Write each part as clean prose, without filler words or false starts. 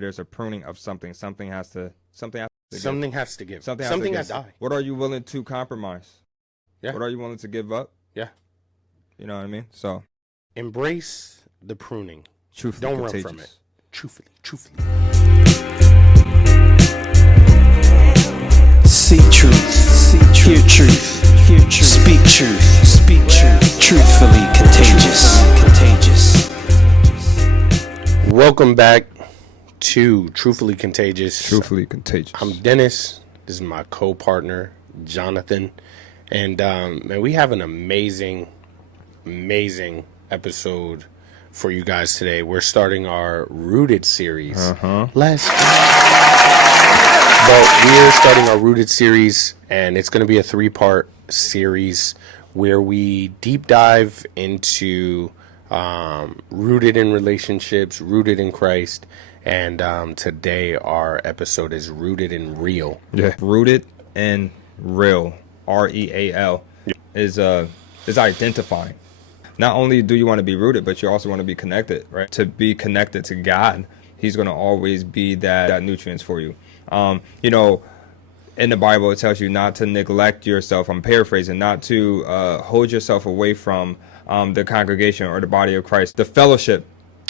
There's a pruning of something. Something has to give. Something has to give. Something has to die. What are you willing to compromise? Yeah. What are you willing to give up? Yeah. You know what I mean? So embrace the pruning. Truthfully Don't contagious. run from it. Truthfully. See truth, hear truth, speak truth, truthfully contagious. Welcome back to Truthfully Contagious. Truthfully contagious. I'm Dennis. This is my co-partner, Jonathan. And man, we have an amazing episode for you guys today. We're starting our Rooted series. Let's go. But we're starting our Rooted series, and it's going to be a 3-part series where we deep dive into rooted in relationships, rooted in Christ, and today our episode is Rooted in Real. Yeah, rooted and real. REAL is identifying. Not only do you want to be rooted, but you also want to be connected, right? To be connected to God, He's going to always be that nutrients for you. You know, in the Bible, it tells you not to neglect yourself. I'm paraphrasing, not to hold yourself away from the congregation or the body of Christ, the fellowship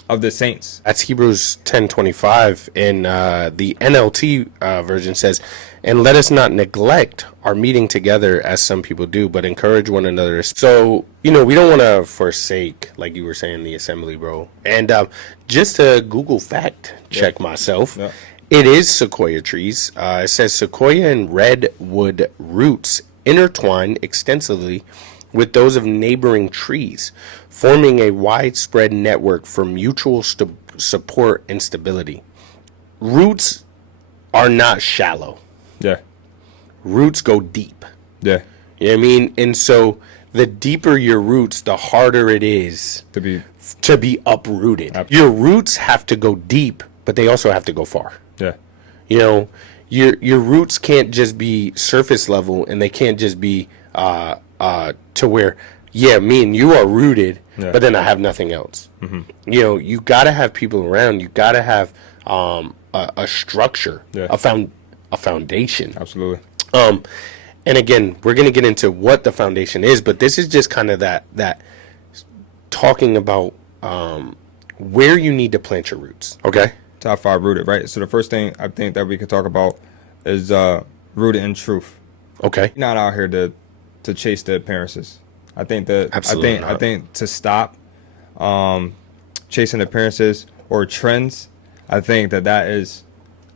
of the saints. That's Hebrews 10:25 in the NLT version says, "And let us not neglect our meeting together as some people do, but encourage one another." So, you know, we don't want to forsake, like you were saying, the assembly, bro. And just to Google fact check myself, it is sequoia trees. It says sequoia and redwood roots intertwine extensively with those of neighboring trees, forming a widespread network for mutual support and stability. Roots are not shallow. Yeah. Roots go deep. Yeah. You know what I mean? And so the deeper your roots, the harder it is to be uprooted. Absolutely. Your roots have to go deep, but they also have to go far. Yeah. You know, your roots can't just be surface level, and they can't just be to where, yeah, me and you are rooted, but then I have nothing else. You know, you got to have people around. You got to have a structure, a foundation. Absolutely. And again, we're going to get into what the foundation is, but this is just kind of that talking about where you need to plant your roots. Okay. Top 5 rooted, right? So the first thing I think that we could talk about is rooted in truth. Okay. Not out here to chase the appearances. I think that I think to stop chasing appearances or trends, I think that is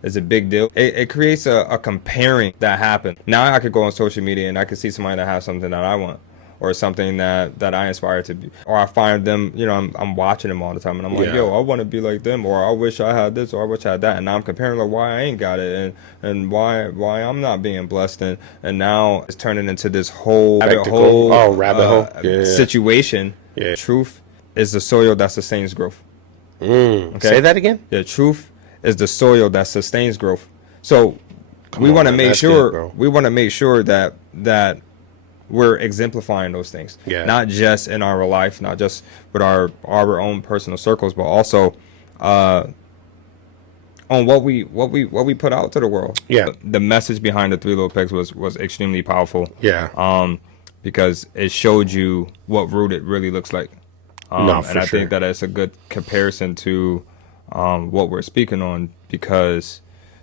a big deal. It creates a comparing that happens. Now I could go on social media and I could see somebody that has something that I want, or something that I aspire to be, or I find them, you know, I'm watching them all the time, and I'm like, yo, I want to be like them, or I wish I had this, or I wish I had that, and now I'm comparing like why I ain't got it, and why I'm not being blessed, and now it's turning into this whole rabbit hole situation. Yeah. Truth is the soil that sustains growth. Okay? Say that again. Yeah, truth is the soil that sustains growth. So we want to make sure that we're exemplifying those things, not just in our life, not just with our own personal circles, but also on what we put out to the world. Yeah, the message behind the 3 Little Pigs was extremely powerful. Yeah, because it showed you what rooted really looks like. I think that it's a good comparison to what we're speaking on, because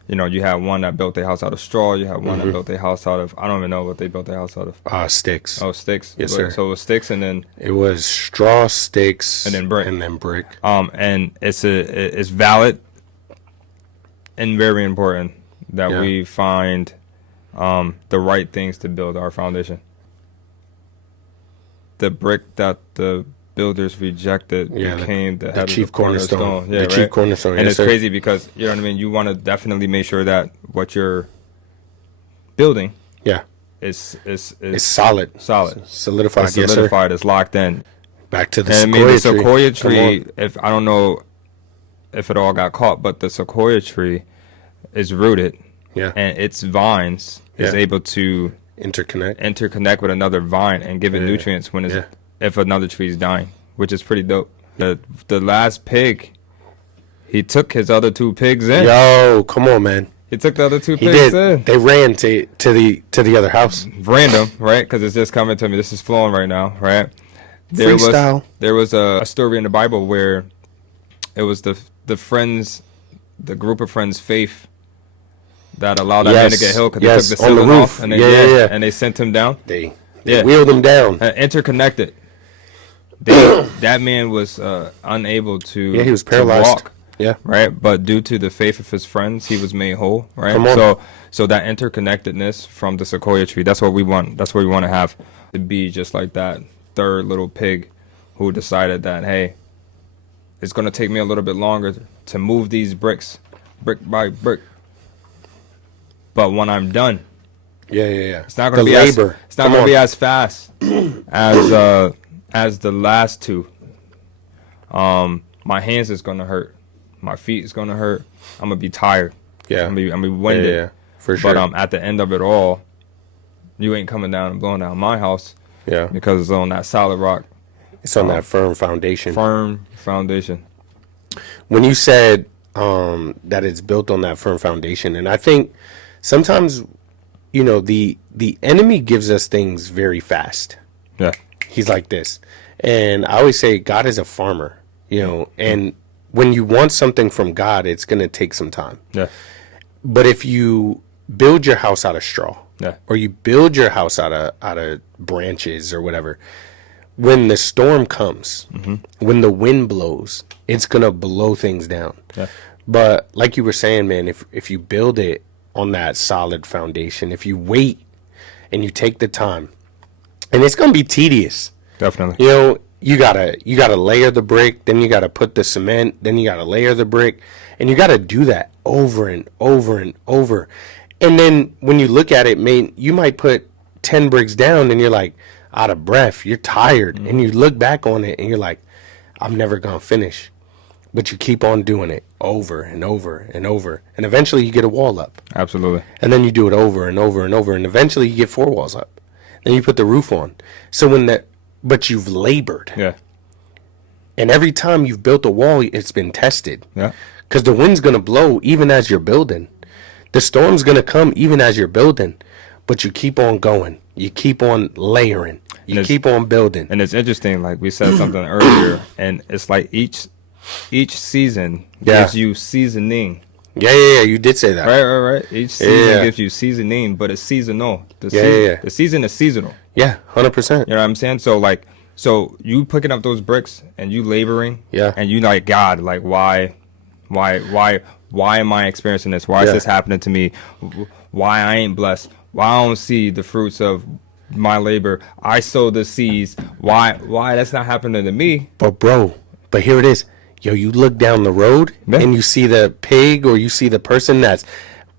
you know, you have one that built their house out of straw. You have one that built their house out of, I don't even know what they built their house out of. Sticks. Oh, sticks. Yes, sir. So it was sticks, and then it was straw, sticks, and then brick. And it's valid and very important that we find the right things to build our foundation. The brick that the builders rejected became the chief cornerstone. Yeah, chief cornerstone. And it's crazy because, you know what I mean, you want to definitely make sure that what you're building is solidified. Solidified, is locked in. Back to the sequoia tree. If I don't know if it all got caught, but the sequoia tree is rooted. Yeah. And its vines is able to interconnect with another vine and give it nutrients when if another tree is dying, which is pretty dope. The last pig, He took his other 2 pigs in. Yo, come on, man. He took the other 2 He pigs did. in. They ran to the other house. Random, right? Because it's just coming to me. This is flowing right now, right? Freestyle. There was a story in the Bible where it was the group of friends' faith that allowed that man to get healed because they took the ceiling off and and they sent him down. They wheeled him down. Interconnected. That man was unable to. Yeah, he was paralyzed. To walk. Yeah. Right, but due to the faith of his friends, he was made whole. Right. Come on. So that interconnectedness from the sequoia tree. That's what we want. That's what we want to have to be, just like that third little pig, who decided that, hey, it's gonna take me a little bit longer to move these bricks, brick by brick. But when I'm done, it's not gonna be labor. It's not gonna be as fast as the last 2. My hands is gonna hurt. My feet is gonna hurt. I'm gonna be tired. Yeah. I'm gonna be winded. Yeah, for sure. But at the end of it all, you ain't coming down and blowing down my house. Yeah. Because it's on that solid rock. It's on that firm foundation. Firm foundation. When you said that it's built on that firm foundation, and I think sometimes, the enemy gives us things very fast. Yeah. He's like this. And I always say God is a farmer, and when you want something from God, it's going to take some time. Yeah. But if you build your house out of straw, or you build your house out of branches or whatever, when the storm comes, when the wind blows, it's going to blow things down. Yeah. But like you were saying, man, if you build it on that solid foundation, if you wait and you take the time, and it's going to be tedious. Definitely. You gotta layer the brick, then you gotta put the cement, then you gotta layer the brick, and you gotta do that over and over and over. And then when you look at it, man, you might put 10 bricks down and you're like out of breath, you're tired, and you look back on it and you're like, I'm never gonna finish. But you keep on doing it over and over and over, and eventually you get a wall up. Absolutely. And then you do it over and over and over, and eventually you get 4 walls up. Then you put the roof on. But you've labored. Yeah. And every time you've built a wall, it's been tested. Yeah. Because the wind's going to blow even as you're building. The storm's going to come even as you're building. But you keep on going. You keep on layering. You keep on building. And it's interesting, like we said something earlier, and it's like each season gives you seasoning. Yeah, you did say that. Right. Each season gives you seasoning, but it's seasonal. The season is seasonal. Yeah, 100%. You know what I'm saying? So you picking up those bricks and you laboring, and you like, God, like why am I experiencing this? Why is this happening to me? Why I ain't blessed? Why I don't see the fruits of my labor? I sow the seeds. Why that's not happening to me? But here it is. Yo, you look down the road and you see the pig or you see the person that's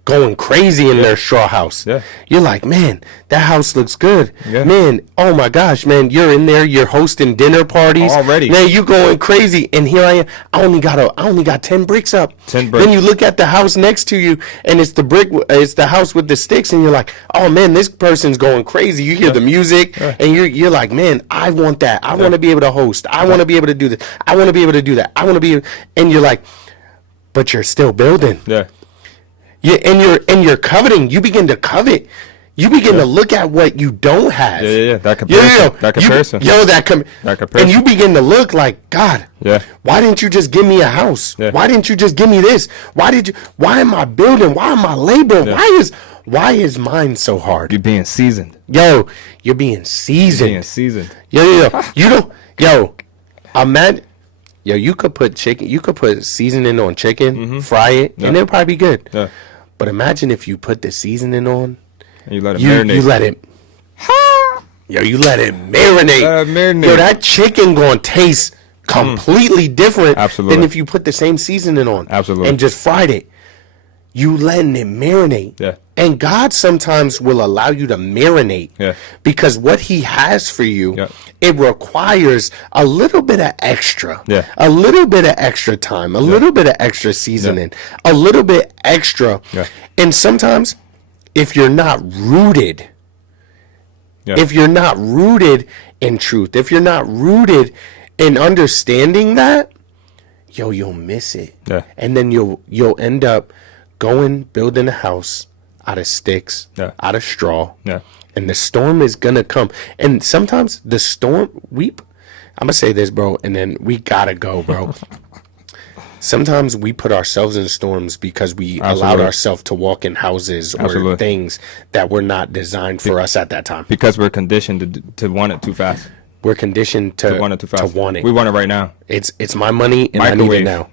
going crazy in their straw house. Yeah. You're like, man, that house looks good. Yeah. Man, oh my gosh, man, you're in there, you're hosting dinner parties. Already. Man, you going crazy. And here I am. I only got 10 bricks up. 10 bricks. Then you look at the house next to you and it's the house with the sticks, and you're like, oh man, this person's going crazy. You hear the music and you're like, man, I want that. I want to be able to host. I want to be able to do this. I want to be able to do that. I want to be able, and you're like, but you're still building. Yeah. Yeah, and you're coveting. You begin to covet. You begin to look at what you don't have. Yeah. That comparison. That comparison. That comparison. And you begin to look like, God. Yeah. Why didn't you just give me a house? Yeah. Why didn't you just give me this? Why am I building? Why am I laboring? Yeah. Why is mine so hard? You're being seasoned. Yo, you're being seasoned. Yo. You don't. Imagine. Yo, you could put chicken. You could put seasoning on chicken, fry it, and it'll probably be good. Yeah. But imagine if you put the seasoning on, and you let it marinate. You let it. You let it marinate. Yo, that chicken gonna taste completely different than if you put the same seasoning on. Absolutely. And just fried it. You letting it marinate. Yeah. And God sometimes will allow you to marinate. Yeah. Because what He has for you, Yeah. it requires a little bit of extra. Yeah. A little bit of extra time. A little bit of extra seasoning. A little bit extra. Yeah. And sometimes, if you're not rooted, if you're not rooted in truth, if you're not rooted in understanding that, you'll miss it. Yeah. And then you'll end up building a house out of sticks, out of straw. Yeah. And the storm is gonna come. And sometimes the storm, I'm gonna say this, bro, and then we gotta go, bro. Sometimes we put ourselves in storms because we allowed ourselves to walk in houses or things that were not designed for us at that time. Because we're conditioned to want it too fast. We're conditioned to want it too fast. To want it. We want it right now. It's my money and microwave. I need it now.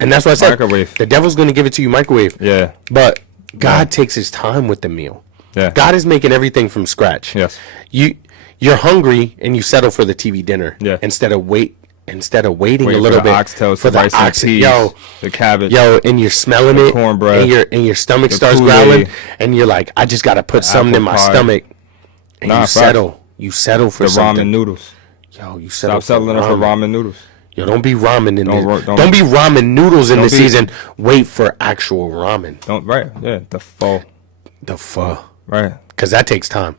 And that's what I said. Microwave. The devil's going to give it to you microwave. Yeah. But God takes his time with the meal. Yeah. God is making everything from scratch. Yes. You're hungry and you settle for the TV dinner. Yeah. Instead of waiting a little bit oxtails, for the peas, the cabbage, and you're smelling it, cornbread, and your stomach starts growling, and you're like, I just gotta put something in my stomach, and you settle for the something. Ramen noodles. You settle. Stop settling for ramen noodles. Don't be ramen in don't be ramen noodles in the season. Wait for actual ramen. The pho. Right. Because that takes time.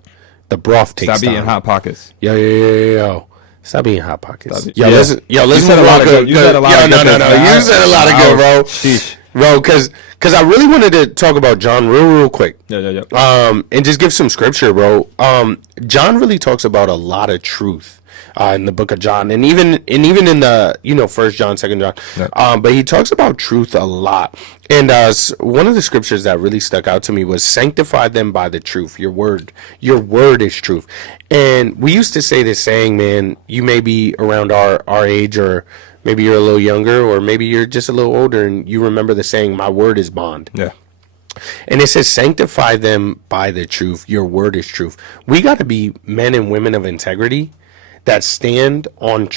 The broth takes time. Stop eating Hot Pockets. Yo. Stop eating Hot Pockets. Listen. You said a lot of good. You said a lot of good. You said a lot of good, bro. Sheesh. Bro, because I really wanted to talk about John real quick. Yeah. And just give some scripture, bro. John really talks about a lot of truth in the book of John, and even in the 1 John, 2 John. Yeah. But he talks about truth a lot. And one of the scriptures that really stuck out to me was sanctify them by the truth. Your word is truth. And we used to say this saying, man, you may be around our age, or maybe you're a little younger, or maybe you're just a little older, and you remember the saying, my word is bond. Yeah. And it says, sanctify them by the truth. Your word is truth. We got to be men and women of integrity that stand on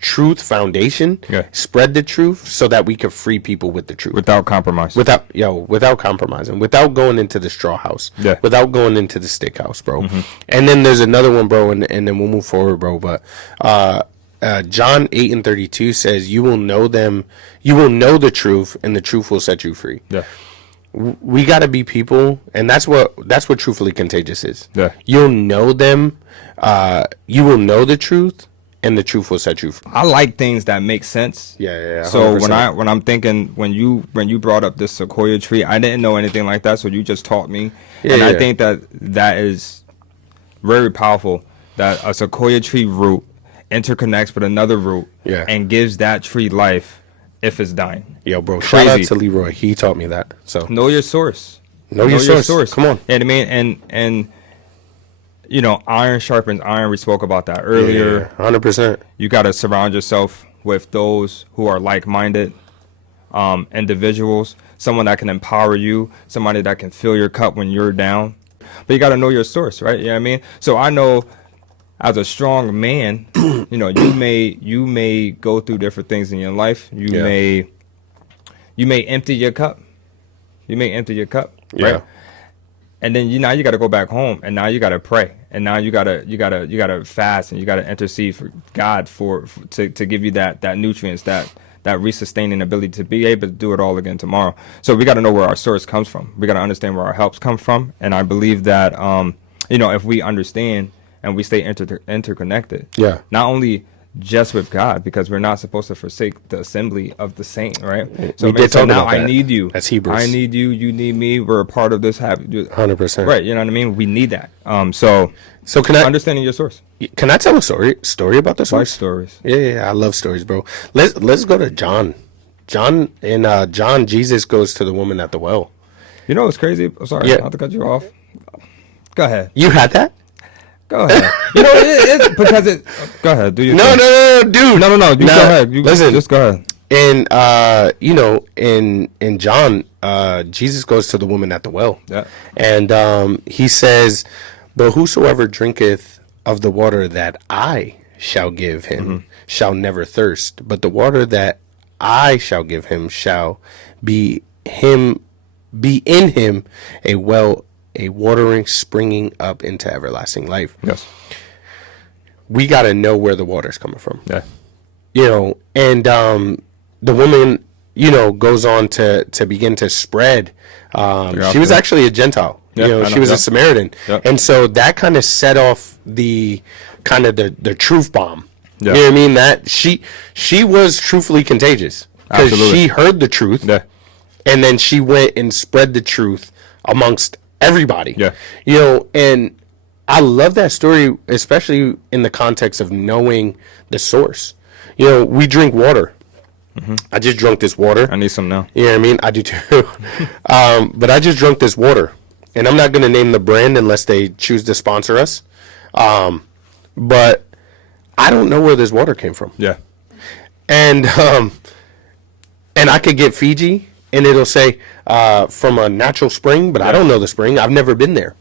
truth foundation, spread the truth so that we can free people with the truth. Without compromise. Without compromising. Without going into the straw house. Yeah. Without going into the stick house, bro. Mm-hmm. And then there's another one, bro, and then we'll move forward, bro. But John 8:32 says, you will know the truth, and the truth will set you free. Yeah. We got to be people, and that's what Truthfully Contagious is. Yeah. You'll know them. You will know the truth, and the truth will set you free. I like things that make sense. Yeah. 100%. So when I'm thinking, when you brought up this sequoia tree, I didn't know anything like that. So you just taught me, I think that is very powerful. That a sequoia tree root interconnects with another root, and gives that tree life. If it's dying. Yo, bro, shout out to Leroy. He taught me that. So know your source. Know your source. Come on. You know what I mean? And iron sharpens iron. We spoke about that earlier. 100%. You got to surround yourself with those who are like-minded individuals. Someone that can empower you. Somebody that can fill your cup when you're down. But you got to know your source, right? You know what I mean? So I know, as a strong man, you may go through different things in your life. You may empty your cup. Right? And then you got to go back home, and now you got to pray, and now you got to fast, and you got to intercede for God to give you that nutrients, that resustaining ability to be able to do it all again tomorrow. So we got to know where our source comes from. We got to understand where our helps come from, and I believe that if we understand and we stay interconnected. Yeah. Not only just with God, because we're not supposed to forsake the assembly of the saints, right? So now I need you. That's Hebrews. I need you. You need me. We're a part of this. 100%. Right. You know what I mean? We need that. So can I understanding your source? Can I tell a story about the source? Life stories. Yeah. I love stories, bro. Let's go to John. John, Jesus goes to the woman at the well. You know what's crazy? I'm sorry, not to cut you off. Go ahead. You had that? Go ahead. It's because it. Go ahead. Do your thing. No, dude. No. You go ahead. Listen. Just go ahead. And in John, Jesus goes to the woman at the well. Yeah. And he says, "But whosoever drinketh of the water that I shall give him shall never thirst. But the water that I shall give him shall be in him a watering springing up into everlasting life." Yes. We got to know where the water's coming from. Yeah. And the woman, goes on to begin to spread. She was actually a Gentile. She was a Samaritan. Yep. And so that kind of set off the truth bomb. You know what I mean? That she was truthfully contagious because she heard the truth, and then she went and spread the truth amongst everybody. Yeah, you know, and I love that story, especially in the context of knowing the source. You know, we drink water. I just drunk this water. I need some now. You know what I mean? I do too. But I just drunk this water, and I'm not going to name the brand unless they choose to sponsor us. But I don't know where this water came from. Yeah. And I could get Fiji, and it'll say from a natural spring, but I don't know the spring. I've never been there.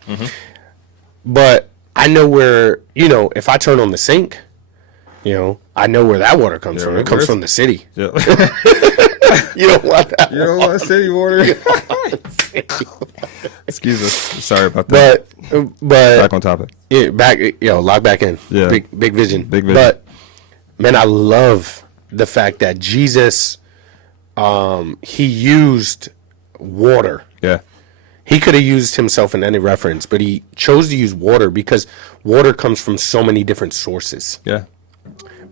But I know where, you know, if I turn on the sink, you know, I know where that water comes from. It comes from the city. Yeah. You don't want that. You don't want city water. Excuse us. Sorry about that. But back on topic. Yeah, log back in. Yeah. Big vision. Big vision. But man, I love the fact that Jesus, he used water. Yeah. He could have used himself in any reference, but he chose to use water because water comes from so many different sources. Yeah.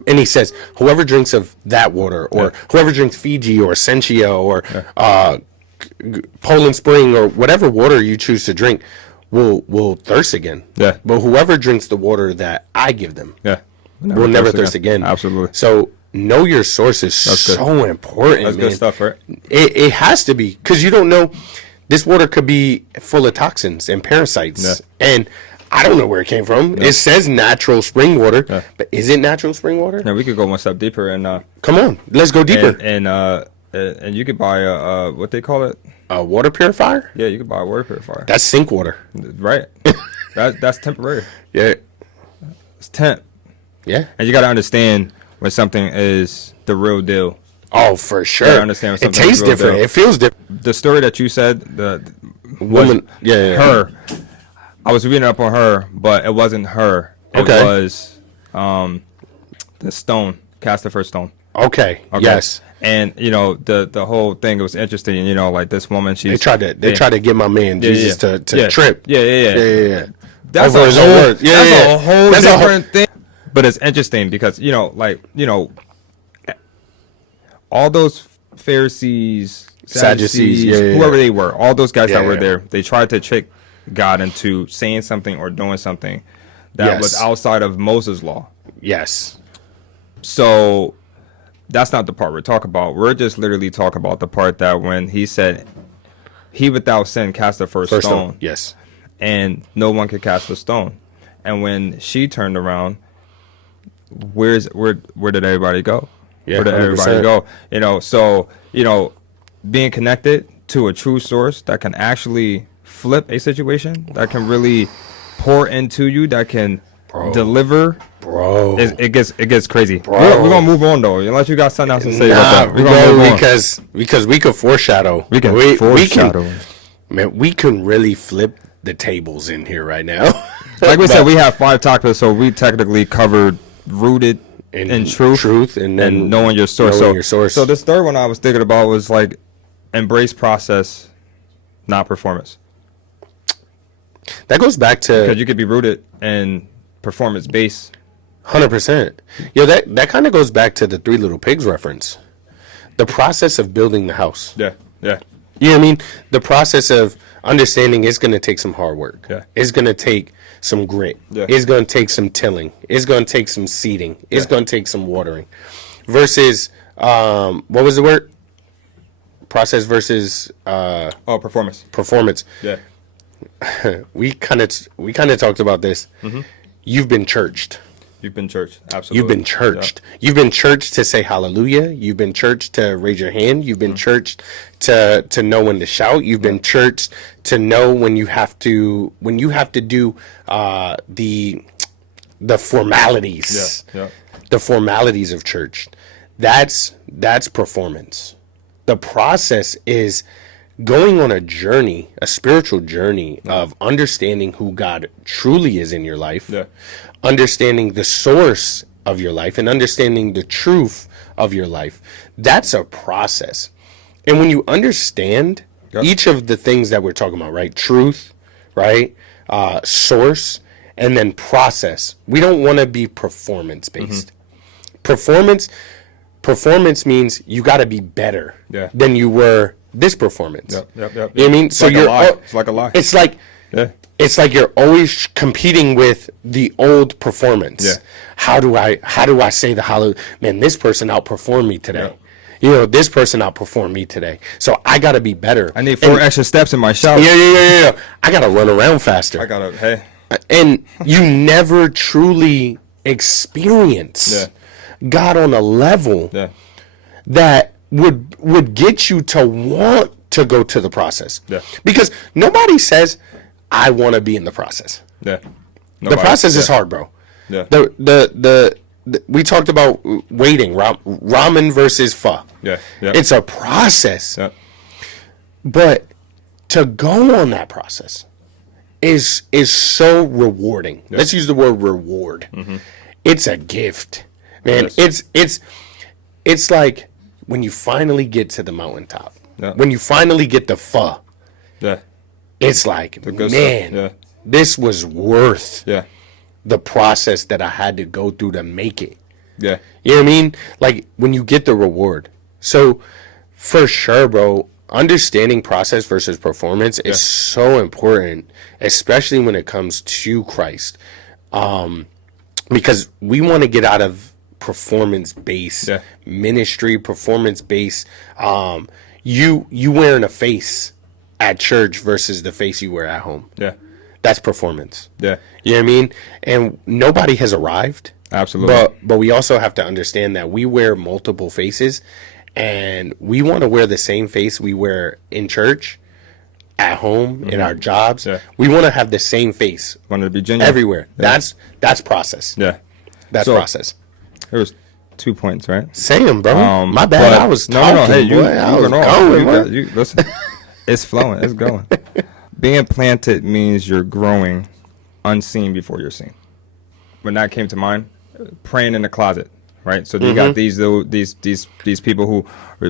And he says, whoever drinks of that water, or whoever drinks Fiji or Sentia or Poland Spring or whatever water you choose to drink will thirst again. Yeah. But whoever drinks the water that I give them will never thirst again. Absolutely. So know your source is so important. That's good stuff, right? It has to be, because you don't know. This water could be full of toxins and parasites. And I don't know where it came from. It says natural spring water, but is it natural spring water? Now we could go one step deeper and come on, let's go deeper. And you could buy a what they call it? A water purifier? Yeah, you could buy a water purifier. That's sink water. Right. That's temporary. Yeah. It's temp. Yeah. And you got to understand when something is the real deal. Oh, for sure. I understand. It tastes different. It feels different. The story that you said, the woman, her. I was reading up on her, but it wasn't her. It was the stone, cast the first stone. Okay. Yes. And you know the whole thing was interesting. You know, like this woman, they tried to get my man Jesus to trip. Yeah. That's a whole different thing. But it's interesting because all those Pharisees, Sadducees, whoever they were, all those guys that were there, they tried to trick God into saying something or doing something that was outside of Moses' law. Yes. So that's not the part we're talking about. We're just literally talking about the part that when he said, "He without sin cast the first stone." Yes. And no one could cast a stone. And when she turned around, where did everybody go? Yeah, where did everybody go? You know, so being connected to a true source that can actually flip a situation, that can really pour into you, that can deliver. Bro, it gets crazy. Bro. We're gonna move on though, unless you got something else to say about that. We're gonna move on because we could foreshadow. We can. Man, we can really flip the tables in here right now. Like we said, we have 5 topics, so we technically covered rooted in truth, and then knowing your source. So this third one I was thinking about was like embrace process, not performance. That goes back to, because you could be rooted in performance based. 100%. Yo, that kind of goes back to the 3 Little Pigs reference. The process of building the house. Yeah. You know what I mean? The process of understanding it's going to take some hard work. Yeah. It's going to take some grit. Yeah. It's going to take some tilling. It's going to take some seeding. It's going to take some watering. Versus, what was the word? Process versus performance. Performance. Yeah. We kind of talked about this. Mm-hmm. You've been churched. You've been churched. Absolutely. You've been churched. Yeah. You've been churched to say hallelujah. You've been churched to raise your hand. You've been churched to know when to shout. You've been churched to know when you have to do the formalities. Yeah. The formalities of church. That's performance. The process is going on a journey, a spiritual journey of understanding who God truly is in your life, understanding the source of your life, and understanding the truth of your life. That's a process. And when you understand each of the things that we're talking about, right? Truth, right? Source, and then process. We don't want to be performance based. Performance means you got to be better than you were this performance. Yep. You know what I mean? So it's like a lie. It's like it's like you're always competing with the old performance. Yeah. How do I say the hallelujah? Man, this person outperformed me today. You know, this person outperformed me today. So I got to be better. I need 4 extra steps in my shower. Yeah. I got to run around faster. And you never truly experience God on a level that would get you to want to go to the process. Because nobody says, I want to be in the process. The process is hard, bro. We talked about waiting, ramen versus pho. It's a process. But to go on that process is so rewarding. Let's use the word reward. It's a gift, man. It's like when you finally get to the mountaintop. When you finally get the pho. It's like, man, this was worth the process that I had to go through to make it. You know what I mean? Like when you get the reward. So for sure, bro, understanding process versus performance is so important, especially when it comes to Christ. Because we want to get out of performance-based ministry, performance-based. You wearing a face at church versus the face you wear at home. That's performance. You know what I mean? And nobody has arrived. Absolutely. But we also have to understand that we wear multiple faces, and we want to wear the same face we wear in church, at home, in our jobs. We want to have the same face. Want to be genuine everywhere. That's process. That's process. There was 2 points, right? Same, bro. My bad. I was talking. No. Hey, you you listen. It's flowing. It's going. Being planted means you're growing unseen before you're seen. When that came to mind, praying in the closet, right? So you got these people who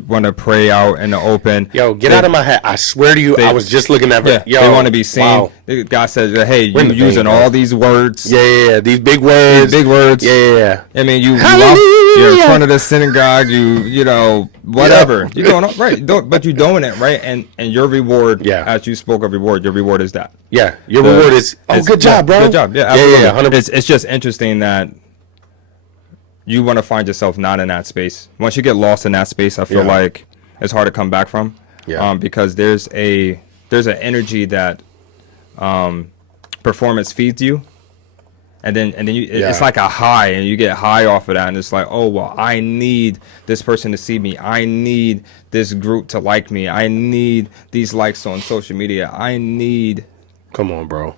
want to pray out in the open. Yo, get out of my head. I swear to you, I was just looking at it. They want to be seen. Wow. God says, hey, you using all these words. These big words. I mean, you're in front of the synagogue, you know, whatever. You're doing right, but you're doing it, right? And your reward, as you spoke of reward, your reward is that. Your reward is, good job, bro. Good job. Yeah, absolutely. It's just interesting that you want to find yourself not in that space. Once you get lost in that space, I feel like it's hard to come back from. Because there's an energy that performance feeds you, and then it's like a high, and you get high off of that, and it's like, oh well, I need this person to see me, I need this group to like me, I need these likes on social media, I need. Come on, bro.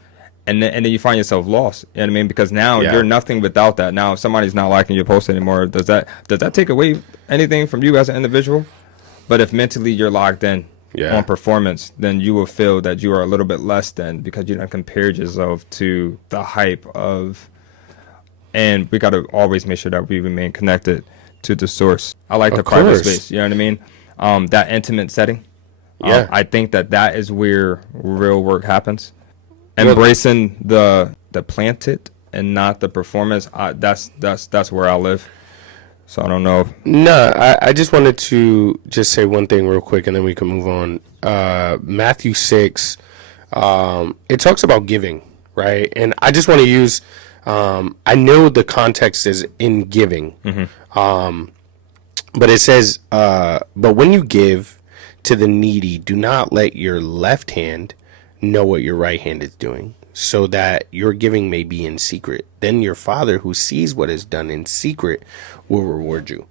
And then you find yourself lost. You know what I mean? Because now you're nothing without that. Now, if somebody's not liking your post anymore, does that take away anything from you as an individual? But if mentally you're locked in on performance, then you will feel that you are a little bit less than, because you don't compare yourself to the hype of. And we got to always make sure that we remain connected to the source. I like the private space. You know what I mean? That intimate setting. I think that is where real work happens. Embracing the planted and not the performance. That's where I live. So I don't know. No, I just wanted to just say one thing real quick, and then we can move on. Matthew 6, it talks about giving, right? And I just want to use. I know the context is in giving, but it says, "But when you give to the needy, do not let your left hand know what your right hand is doing, so that your giving may be in secret. Then your Father who sees what is done in secret will reward you."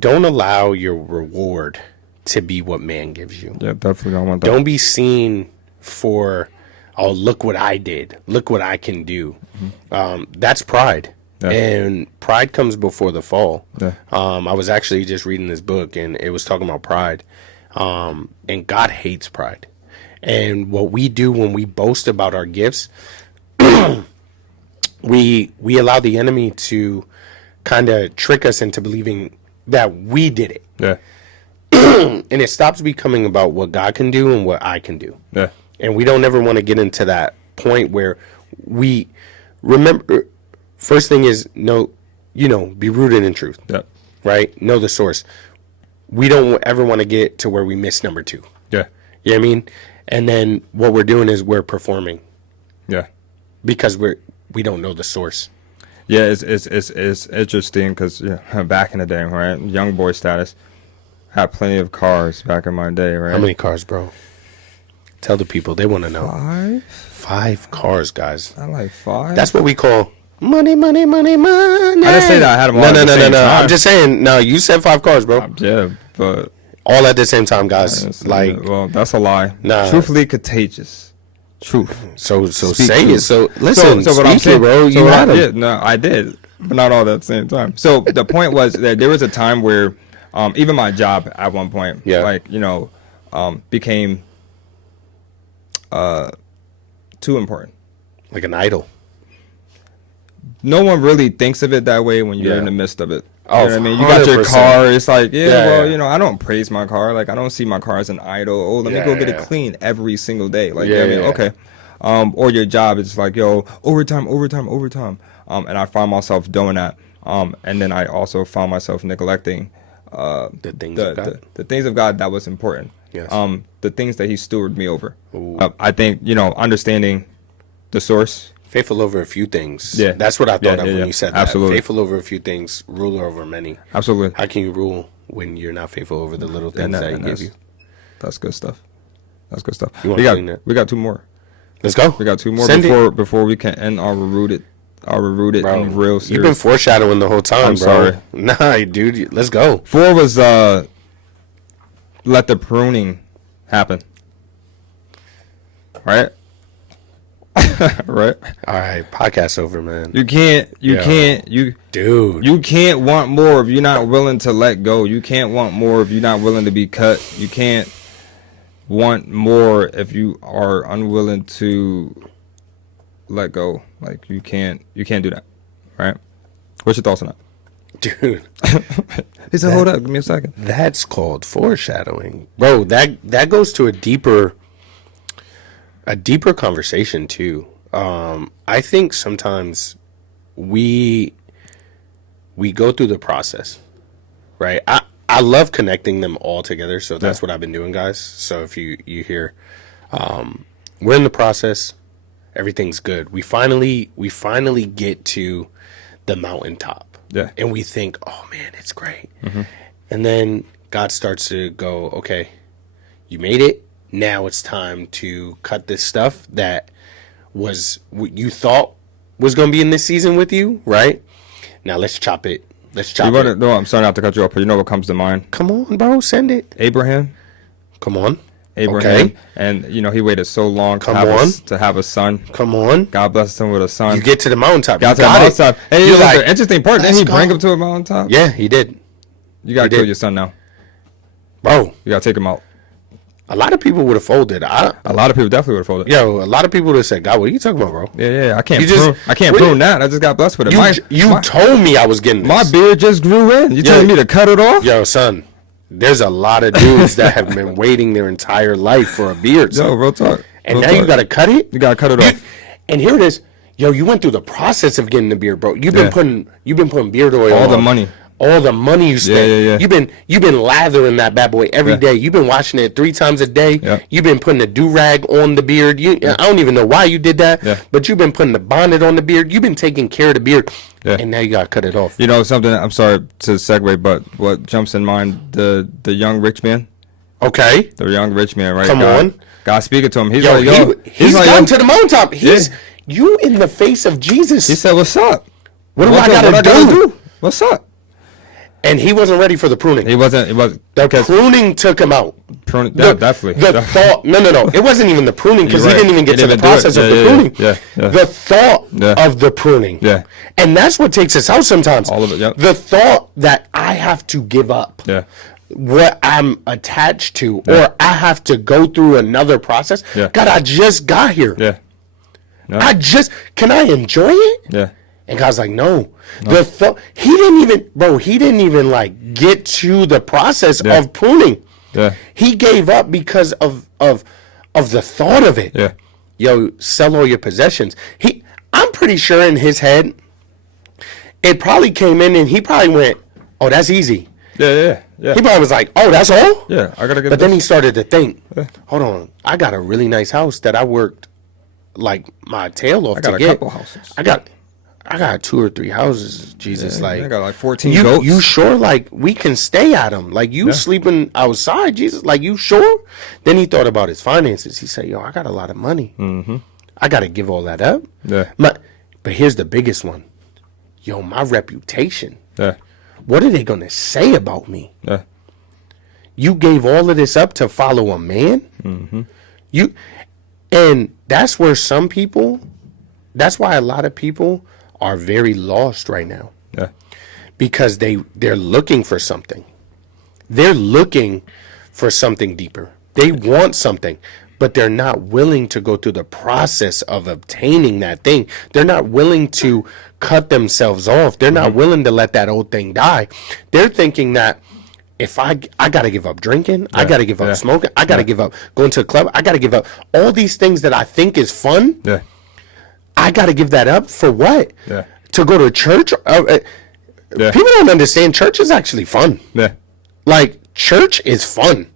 Don't allow your reward to be what man gives you. Definitely don't want that. Don't be seen for, oh, look what I did, look what I can do. That's pride. And pride comes before the fall. I was actually just reading this book, and it was talking about pride. And God hates pride. And what we do when we boast about our gifts, we allow the enemy to kind of trick us into believing that we did it. And it stops becoming about what God can do and what I can do. And we don't ever want to get into that point where we remember. First thing is, no, be rooted in truth. Yeah. Right? Know the source. We don't ever want to get to where we miss number 2. Yeah. You know what I mean? And then what we're doing is we're performing. Yeah. Because we don't know the source. Yeah, it's interesting because back in the day, right, young boy status, had plenty of cars back in my day, right? How many cars, bro? Tell the people, they want to know. 5? 5 cars, guys. I like 5. That's what we call money, money, money, money. I didn't say that I had them all at the same time. I'm just saying. No, you said 5 cars, bro. Yeah, but all at the same time, guys. Like, well, that's a lie. Nah. Truthfully contagious. Truth. So Speak say truth. it. So listen. So what I'm saying, bro. You had them. Yeah, no, I did, but not all at the same time. So the point was that there was a time where, even my job at one point, became too important. Like an idol. No one really thinks of it that way when you're in the midst of it. Oh, you know what I mean? You got your 100%. car. It's like, I don't praise my car. Like, I don't see my car as an idol. Oh, let me go get it clean every single day. Like, okay. Or your job is like, overtime. And I find myself doing that. And then I also found myself neglecting the things of God. The things of God that was important. Yes. The things that He stewarded me over. I think understanding the source. Faithful over a few things. Yeah. That's what I thought of when you said that. Absolutely. Faithful over a few things, ruler over many. Absolutely. How can you rule when you're not faithful over the little things that He gave you? That's good stuff. We got 2 more. Let's go. We got 2 more before we can end our rooted bro, and real series. You've been foreshadowing the whole time, I'm bro. sorry. Nah, dude. Let's go. 4 was let the pruning happen. Right? Right? All right, podcast over, man. You can't want more if you're not willing to let go. You can't want more if you're not willing to be cut. You can't want more if you are unwilling to let go. Like you can't do that. Right? What's your thoughts on that? Dude. He said, hold up, give me a second. That's called foreshadowing. Bro, that goes to a deeper conversation too. I think sometimes we go through the process, right? I love connecting them all together, so that's what I've been doing, guys. So if you hear, we're in the process, everything's good. We finally get to the mountaintop. Yeah. And we think, oh man, it's great. Mm-hmm. And then God starts to go, okay, you made it. Now it's time to cut this stuff that was what you thought was going to be in this season with you, right? Now let's chop it. No, I'm sorry not to cut you off, but you know what comes to mind? Come on, bro, send it. Abraham. Come on. Abraham. Okay. And, he waited so long to have a son. Come on. God blessed him with a son. You get to the mountaintop. Got to the mountaintop. And you're like, the interesting part, didn't he bring him to a mountaintop? Yeah, he did. You got to kill your son now. Bro. You got to take him out. A lot of people would have folded. A lot of people definitely would have folded. Yo, a lot of people would have said, God, what are you talking about, bro? Yeah. I can't prune that. I just got blessed with it. You told me I was getting this. My beard just grew in. You telling me to cut it off? Yo, son, there's a lot of dudes that have been waiting their entire life for a beard. Son. Yo, real talk. And now you got to cut it? You got to cut it off. And here it is. Yo, you went through the process of getting the beard, bro. You've been putting beard oil all on. the money. All the money you spent. Yeah. You've been lathering that bad boy every day. You've been washing it 3 times a day. Yeah. You've been putting a do-rag on the beard. I don't even know why you did that, but you've been putting the bonnet on the beard. You've been taking care of the beard, and now you got to cut it off. You know something, I'm sorry to segue, but what jumps in mind, the young rich man. Okay. The young rich man, right? Come on. God speaking to him. He's he's gone to the mountaintop. You in the face of Jesus. He said, what's up? What do I got to do? What's up? And he wasn't ready for the pruning. He wasn't. The pruning took him out. Definitely. The thought. No. It wasn't even the pruning because he didn't even get to the process of the pruning. Yeah. The thought of the pruning. Yeah. And that's what takes us out sometimes. All of it. Yeah. The thought that I have to give up. Yeah. What I'm attached to, or I have to go through another process. Yeah. God, I just got here. Yeah. No. Can I enjoy it? Yeah. And God's like, no. He didn't even like get to the process of pruning. Yeah. He gave up because of the thought of it. Yeah. Yo, sell all your possessions. I'm pretty sure in his head, it probably came in and he probably went, "Oh, that's easy." Yeah. He probably was like, "Oh, that's all." Yeah, I gotta get. But then he started to think, "Hold on, I got a really nice house that I worked like my tail off I got to a get. couple houses. I got 2 or 3 houses. Jesus, like I got like 14 goats. You sure? Like we can stay at them. Like you sleeping outside, Jesus. Like you sure?" Then he thought about his finances. He said, "Yo, I got a lot of money. I got to give all that up." Yeah. But here's the biggest one. Yo, my reputation. Yeah. What are they gonna say about me? Yeah. You gave all of this up to follow a man? And that's where some people, that's why a lot of people are very lost right now. Yeah. Because they're looking for something. They're looking for something deeper. They want something, but they're not willing to go through the process of obtaining that thing. They're not willing to cut themselves off. They're not willing to let that old thing die. They're thinking that if I got to give up drinking, I got to give up smoking, I got to give up going to a club, I got to give up all these things that I think is fun. Yeah. I got to give that up for what? Yeah. To go to church? People don't understand church is actually fun. Yeah. Like, church is fun,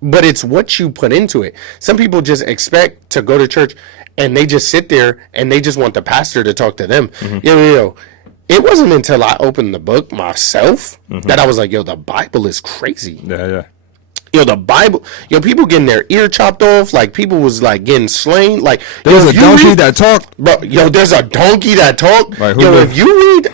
but it's what you put into it. Some people just expect to go to church and they just sit there and they just want the pastor to talk to them. Yo. It wasn't until I opened the book myself that I was like, yo, the Bible is crazy. Yeah. Yo, the Bible, people getting their ear chopped off, like people was like getting slain. Like there's a donkey that talked. Bro, there's a donkey that talked. Right, if you read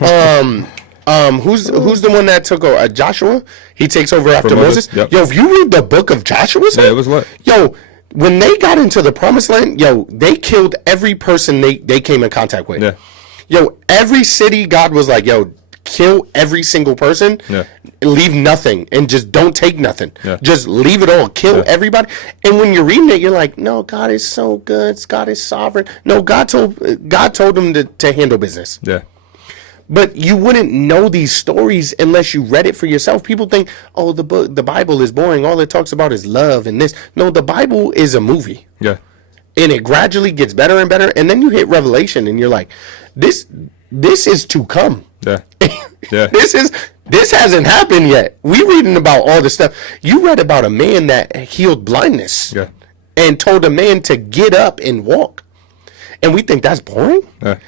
who's the one that took over? Joshua? He takes over after Moses. Yep. Yo, if you read the book of Joshua, son, it was lit. Yo, when they got into the promised land, they killed every person they came in contact with. Yeah. Yo, every city, God was like, yo, kill every single person, leave nothing, and just don't take nothing. Yeah. Just leave it all, kill everybody. And when you're reading it, you're like, no, God is so good. God is sovereign. No, God told him to handle business. Yeah. But you wouldn't know these stories unless you read it for yourself. People think, oh, the Bible is boring. All it talks about is love and this. No, the Bible is a movie. Yeah. And it gradually gets better and better. And then you hit Revelation and you're like, this is to come. Yeah. Yeah. This hasn't happened yet. We reading about all this stuff. You read about a man that healed blindness. Yeah. And told a man to get up and walk. And we think that's boring? Yeah.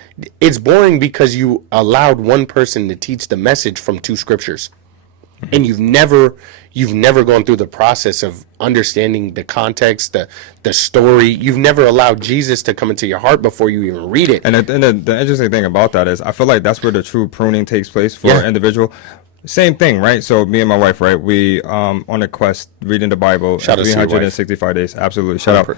It's boring because you allowed one person to teach the message from 2 scriptures. And you've never gone through the process of understanding the context, the story. You've never allowed Jesus to come into your heart before you even read it. And the interesting thing about that is I feel like that's where the true pruning takes place for an individual. Same thing, right? So me and my wife, right? We on a quest reading the Bible 365 days. Absolutely. Shout out.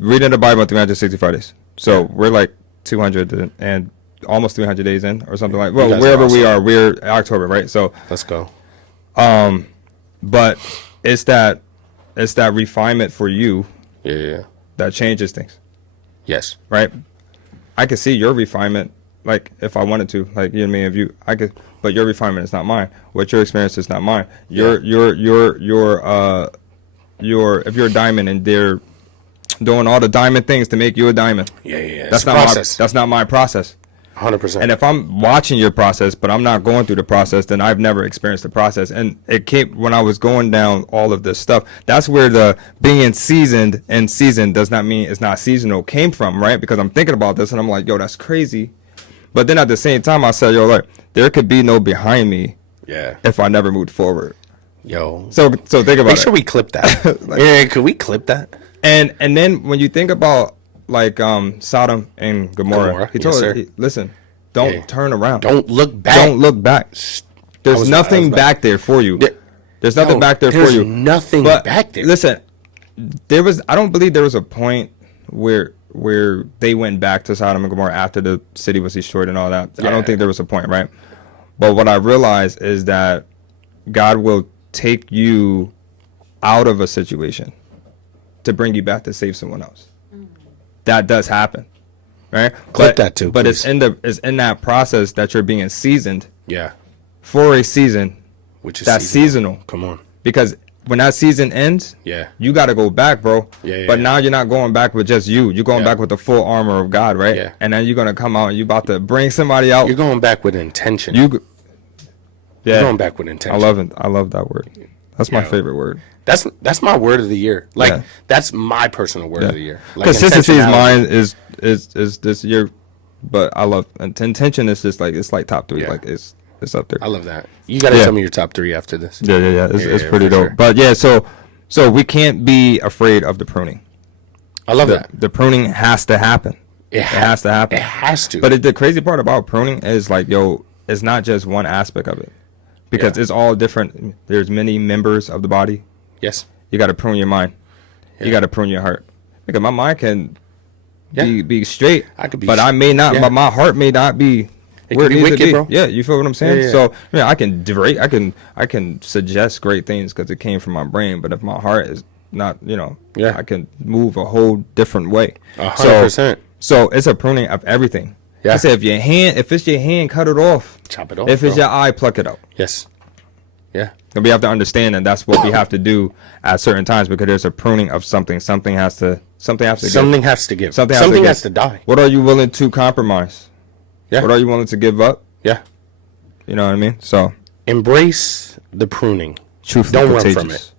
Reading the Bible in 365 days. So we're like 200 and almost 300 days in or something like. Well, wherever we are, we're October, right? So let's go. But it's that refinement for you. Yeah. That changes things. Yes. Right. I could see your refinement, like if I wanted to, like you know what I mean. I could, but your refinement is not mine. What your experience is not mine. If you're a diamond and they're doing all the diamond things to make you a diamond. Yeah. That's not my process. 100%. And if I'm watching your process, but I'm not going through the process, then I've never experienced the process. And it came when I was going down all of this stuff. That's where the being seasoned and seasoned does not mean it's not seasonal came from, right? Because I'm thinking about this and I'm like, yo, that's crazy. But then at the same time, I said, yo, like there could be no behind me. Yeah. If I never moved forward. Yo. So think about it. Make sure we clip that. Could we clip that? And then when you think about like Sodom and Gomorrah. He told her, listen, don't turn around. Don't look back. Don't look back. There's nothing back there for you. There's nothing back there for you. There's nothing back there. Listen, I don't believe there was a point where they went back to Sodom and Gomorrah after the city was destroyed and all that. Yeah. I don't think there was a point, right? But what I realized is that God will take you out of a situation to bring you back to save someone else. That does happen, right? Clip that too, but please. it's in that process that you're being seasoned. Yeah. For a season, which is that's seasonal. Come on. Because when that season ends, you got to go back, bro. But now you're not going back with just you. You're going back with the full armor of God, right? Yeah. And then you're gonna come out and you about to bring somebody out. You're going back with intention. You're going back with intention. I love it. I love that word. That's my favorite word. That's my word of the year. Like that's my personal word of the year. Like, consistency is mine is this year, but I love intention is just like it's like top 3. Like it's up there. I love that. You got to tell me your top 3 after this. Yeah. It's pretty dope. Sure. But yeah, so we can't be afraid of the pruning. I love that. The pruning has to happen. It has to happen. It has to. But the crazy part about pruning is like, it's not just one aspect of it, because it's all different. There's many members of the body. Yes. You got to prune your mind. You got to prune your heart. Because my mind can be straight, but I may not. But my heart may not be. Where it needs to be. Bro. Yeah, you feel what I'm saying? Yeah. So I can suggest great things because it came from my brain, but if my heart is not, I can move a whole different way. 100%. So it's a pruning of everything. Yeah. I say if it's your hand, cut it off. Chop it off. If it's your eye, pluck it out. Yes. Yeah. And we have to understand that that's what we have to do at certain times, because there's a pruning of something. Something has to give. Something has to die. What are you willing to compromise? Yeah. What are you willing to give up? Yeah. You know what I mean? So embrace the pruning. Truthfully Don't contagious. run from it.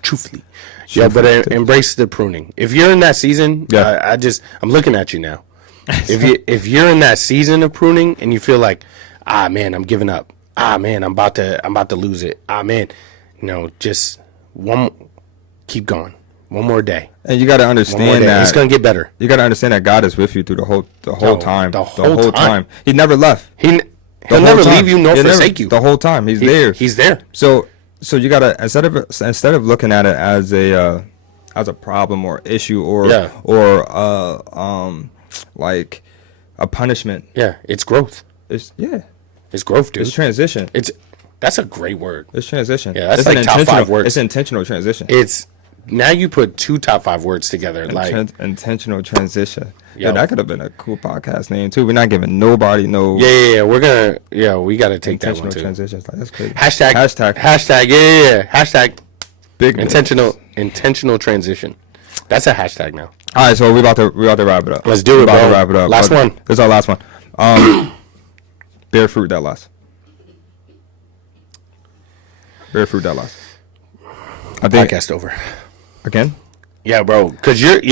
Truthfully. Yeah, but embrace the pruning. If you're in that season, I'm looking at you now. If you're in that season of pruning and you feel like, man, I'm giving up. Man, I'm about to lose it. Man, just keep going. One more day. And you got to understand that it's going to get better. You got to understand that God is with you through the whole time. The whole time. He never left. He'll never leave you nor forsake you. The whole time. He's there. He's there. So you got to, instead of looking at it as a problem or issue or like a punishment. Yeah, it's growth. It's growth, dude. It's transition. That's a great word. It's transition. Yeah, that's like top 5 words. It's intentional transition. Now you put 2 top 5 words together. Intentional transition. Yeah, that could have been a cool podcast name too. We're not giving nobody no. Yeah. We gotta take that one too. Transition. Like, that's crazy. Hashtag. Yeah. Hashtag. Big intentional transition. That's a hashtag now. All right, so we about to wrap it up. Let's do it, bro. Wrap it up. Last one. This is our last one. Bear fruit that lasts. Bear fruit that lasts. I think podcast over. Again? Yeah, bro. Cause you're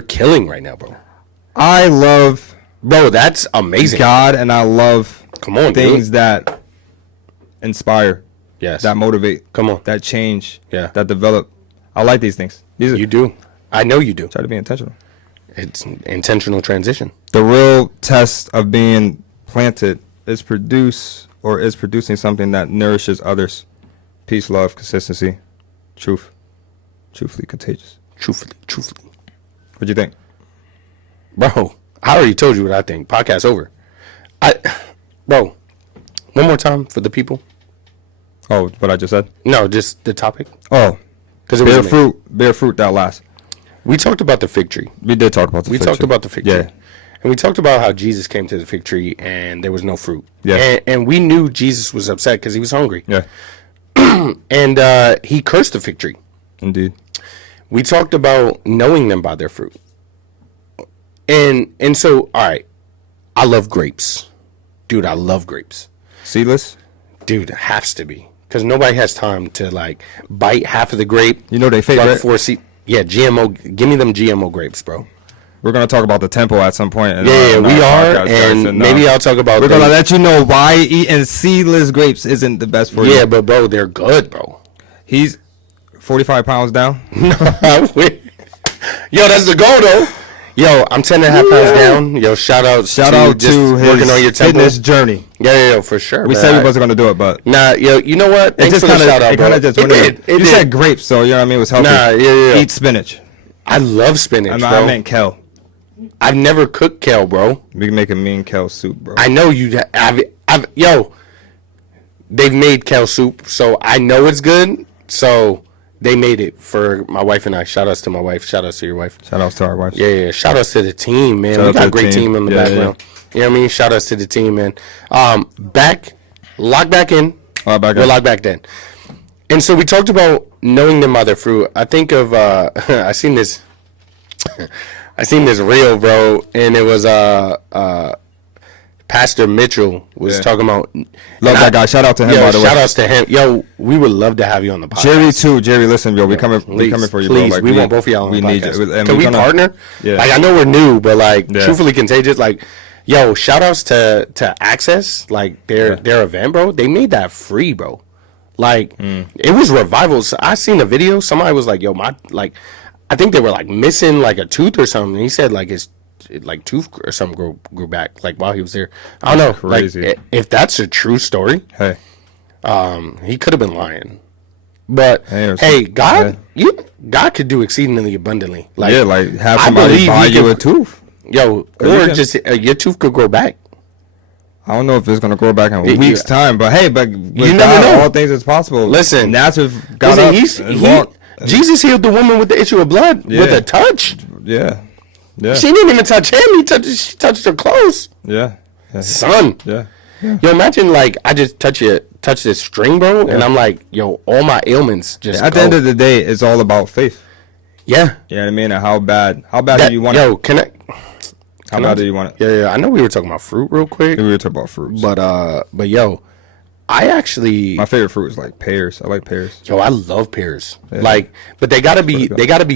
killing right now, bro. I love, bro. That's amazing. God, and I love things that inspire. Yes. That motivate. Come on. That change. Yeah. That develop. I like these things. You do. I know you do. Try to be intentional. It's intentional transition. The real test of being planted is producing something that nourishes others. Peace, love, consistency, truth. Truthfully contagious. Truthfully. What'd you think? Bro, I already told you what I think. Podcast over. Bro, one more time for the people. Oh, what I just said? No, just the topic. Oh, because bear fruit that lasts. We talked about the fig tree. We did talk about the fig tree. We talked about the fig tree. Yeah. And we talked about how Jesus came to the fig tree and there was no fruit. Yeah. And we knew Jesus was upset because he was hungry. Yeah. And he cursed the fig tree. Indeed. We talked about knowing them by their fruit. And so, all right, I love grapes. Dude, I love grapes. Seedless? Dude, it has to be. Because nobody has time to, like, bite half of the grape. You know they fake, right? Yeah, GMO. Give me them GMO grapes, bro. We're going to talk about the tempo at some point. Yeah, we are. And maybe I'll talk about... We're going to let you know why eating seedless grapes isn't the best for you. Yeah, but, bro, they're good, bro. He's 45 pounds down. Yo, that's the goal, though. Yo, I'm 10.5 pounds down. Yo, shout out to his working on your fitness journey. Yeah, for sure. We said we wasn't gonna do it, but nah, yo, you know what? Thanks for the shout out, bro. You said grapes, so you know what I mean. It was healthy. Nah, yeah. Eat spinach. I love spinach, bro. I meant kale. I've never cooked kale, bro. We can make a mean kale soup, bro. I know you. Yo, they've made kale soup, so I know it's good. So. They made it for my wife and I. Shout outs to my wife. Shout outs to your wife. Shout outs to our wife. Yeah. Shout outs to the team, man. We got a great team in the background. Yeah. You know what I mean? Shout outs to the team, man. Lock back in. We're locked back in. And so we talked about knowing them by their fruit. I think of I seen this reel, bro, and it was Pastor Mitchell was talking about. Love that guy. Shout out to him, by the way. Shout outs to him. Yo, we would love to have you on the podcast. Jerry too. Jerry, listen, yo, we coming for you, bro. Like, we want both of y'all on the podcast. Need you. Can we partner? Yeah. Like, I know we're new, but like, Truthfully Contagious, like, yo, shout outs to Access, like their event, bro. They made that free, bro. Like, it was revivals. I seen a video. Somebody was like, yo, I think they were like missing like a tooth or something. He said like his tooth or something grew back like while he was there. I don't know. Crazy. Like, if that's a true story, hey, he could have been lying. But hey, God could do exceedingly abundantly. Like, yeah, like have somebody buy you a tooth. Yo, or just your tooth could grow back. I don't know if it's gonna grow back in a week's time, but hey, but with you God, never know. all things is possible. Listen, that's what God Jesus healed the woman with the issue of blood with a touch. Yeah. She didn't even touch him. She touched her clothes. Yeah. Son. Yeah. Yo, imagine like I just touch this string, bro, and I'm like, yo, all my ailments just. At the end of the day, it's all about faith. Yeah. You know what I mean? And how bad do you want it? Yo, how bad do you want it? Yeah. I know we were talking about fruit real quick. We were talking about fruits. But yo, I actually my favorite fruit is like pears. I like pears. Yo, I love pears. Yeah. Like, but they gotta be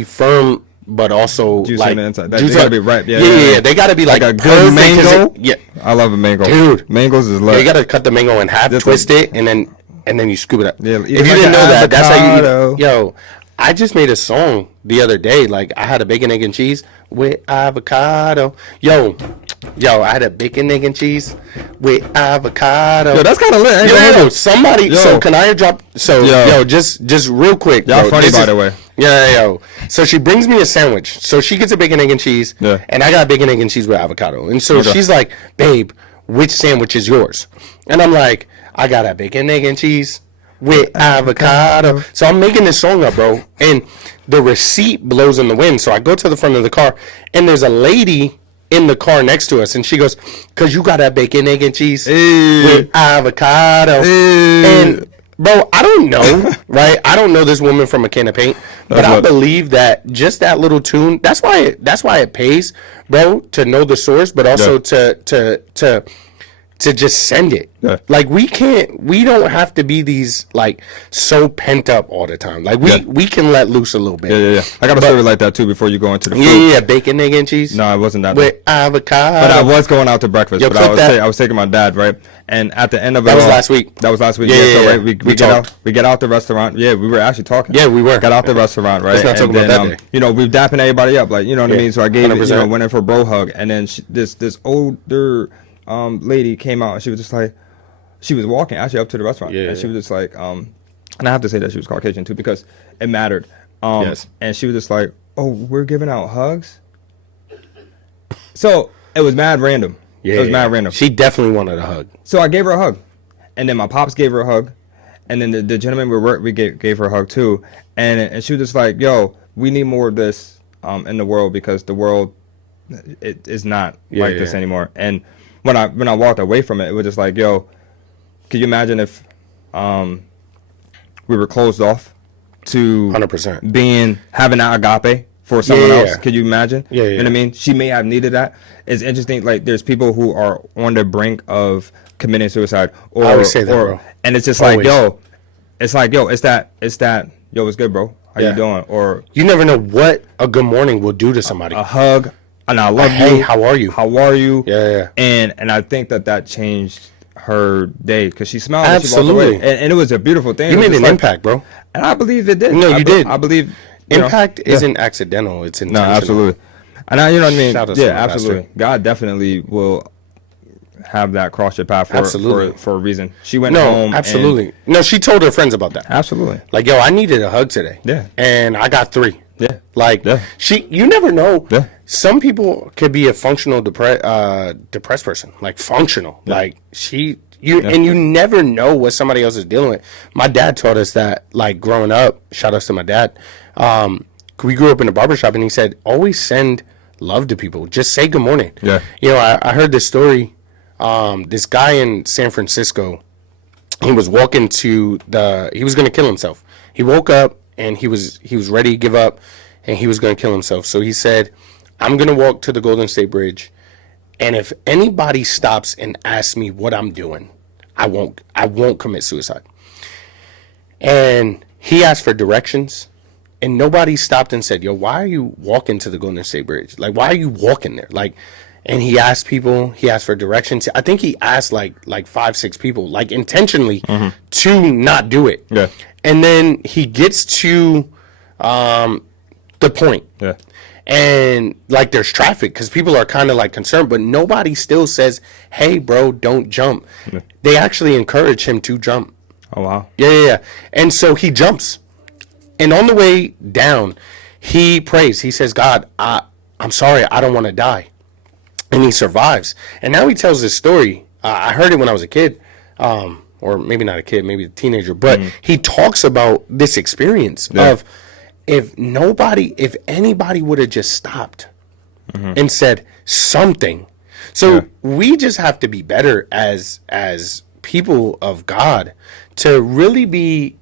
firm, but also juice like on the inside. They gotta be ripe. Yeah. They gotta be like a good mango. Yeah, I love a mango, dude. Mangoes is love. You gotta cut the mango in half, twist it, and then you scoop it up. Yeah, if you didn't know that, that's how you eat it. Yo, I just made a song the other day. Like, I had a bacon, egg, and cheese with avocado. Yo, I had a bacon, egg, and cheese with avocado. Yo, that's kind of lit. Yo, somebody. So can I drop? So yo, just real quick. Y'all funny, by the way. Yo. So she brings me a sandwich. So she gets a bacon, egg, and cheese. Yeah. And I got bacon, egg, and cheese with avocado. And so she's like, babe, which sandwich is yours? And I'm like, I got a bacon, egg, and cheese with avocado. So I'm making this song up, bro. And the receipt blows in the wind. So I go to the front of the car, and there's a lady in the car next to us, and she goes, "Cause you got that bacon, egg, and cheese with avocado." And bro, I don't know, right? I don't know this woman from a can of paint, but I believe that just that little tune. That's why it pays, bro, to know the source, but also to just send it. Yeah. Like, we don't have to be these like so pent up all the time. Like, we can let loose a little bit. Yeah. I got a story like that too before you go into the food. Yeah, bacon, egg, and cheese. No, it wasn't that. With avocado. But I was going out to breakfast. Yo, but I was taking my dad, right? And at the end of it, that was last week. That was last week. Yeah. So right, we get out the restaurant. Yeah, we were actually talking. Yeah, we were. Got out the restaurant, right? Let's not talk about that day. You know, we were dapping everybody up, like, you know what I mean. So I gave 100%. Went in for a bro hug, and then this older lady came out, and she was just like, she was walking actually up to the restaurant, and she was just like, and I have to say that she was Caucasian too because it mattered. And she was just like, "Oh, we're giving out hugs." So it was mad random. Yeah, it was mad random. She definitely wanted a hug. So I gave her a hug, and then my pops gave her a hug, and then the gentleman we gave her a hug too, and she was just like, "Yo, we need more of this in the world because the world it is not like this anymore." And when I walked away from it, it was just like, "Yo, could you imagine if we were closed off to 100% having that agape for someone else? Could you imagine? Yeah. You know what I mean? She may have needed that. It's interesting. Like, there's people who are on the brink of committing suicide, I always say that, bro. And it's just like, yo, it's that, yo, what's good, bro? How you doing? Or you never know what a good morning will do to somebody. A hug, and I love you. Hey, how are you? How are you? Yeah. And I think that changed her day because she smiled. Absolutely. And she walked away. And it was a beautiful thing. You made an impact, bro. And I believe it did. No, you did. I believe impact isn't accidental. It's intentional. No, absolutely. And you know what I mean? Yeah, absolutely. Pastor. God definitely will have that cross your path for a reason. She went home. Absolutely. No, she told her friends about that. Absolutely. Like, yo, I needed a hug today. Yeah. And I got 3. Yeah. Like, you never know. Yeah. Some people could be a functional depressed person. Like, functional. Yeah. Like, and you never know what somebody else is dealing with. My dad taught us that, like, growing up. Shout outs to my dad. We grew up in a barbershop, and he said, always send love to people. Just say good morning. Yeah. You know, I heard this story. This guy in San Francisco, he was walking to he was going to kill himself. He woke up and he was ready to give up, and he was going to kill himself. So he said, I'm going to walk to the Golden State Bridge, and if anybody stops and asks me what I'm doing, I won't commit suicide. And he asked for directions, and nobody stopped and said, yo, why are you walking to the Golden State Bridge? Like, why are you walking there? Like, and he asked people, he asked for directions. I think he asked like 5-6 people, like intentionally to not do it. Yeah. And then he gets to the point. Yeah. And like there's traffic because people are kind of like concerned, but nobody still says, hey, bro, don't jump. Yeah. They actually encourage him to jump. Oh, wow. Yeah. And so he jumps. And on the way down, he prays. He says, God, I'm sorry. I don't want to die. And he survives. And now he tells this story. I heard it when I was a kid, or maybe not a kid, maybe a teenager. But he talks about this experience of if anybody would have just stopped and said something. So we just have to be better as people of God to really